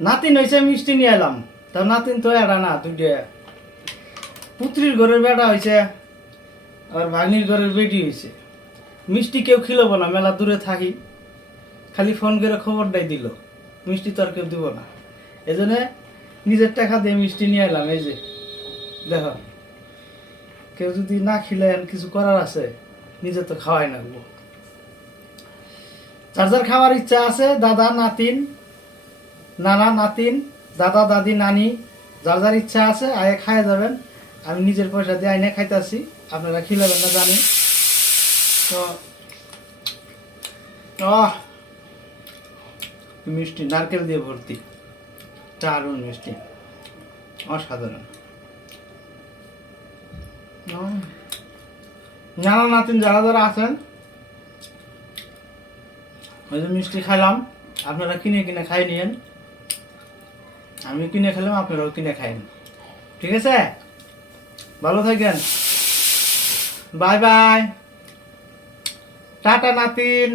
নাতিন হয়েছে মিষ্টি নিয়ে এলাম, তা নাতিন তো এরা না দুইটা। পুত্রীর ঘরের বেটা হয়েছে আর ভাগ্নির ঘরের বেটি হয়েছে। মিষ্টি কেউ খিলব না, মেলা দূরে থাকি, খালি ফোন করে খবরটাই দিল, মিষ্টি তো আর কেউ দিব না। এই জন্য নিজের টাকা দিয়ে মিষ্টি নিয়ে এলাম। এই যে দেখো, কেউ যদি না খিলেন কিছু করার আছে, নিজে তো খাওয়াই না। যার যার খাওয়ার ইচ্ছা আছে, দাদা নাতিন, নানা নাতিন, দাদা দাদি নানি, যার যার ইচ্ছা আছে আগে খাইয়ে যাবেন। আমি নিজের পয়সা দিয়ে আইনে খাইতেছি, আপনারা খিলাবেন না জানি তো। মিষ্টি নারকেল দিয়ে ভর্তি, দারুণ মিষ্টি, অসাধারণ। নানা নাতিন যারা যারা আছেন, ওই যে মিষ্টি খাইলাম, আপনারা কিনে কিনে খাই নিয়েন। আমি কিনে খেলাম, আপনারাও কিনে খাইন, ঠিক আছে? ভালো থাকেন, বাই বাই, টাটা নাতিন।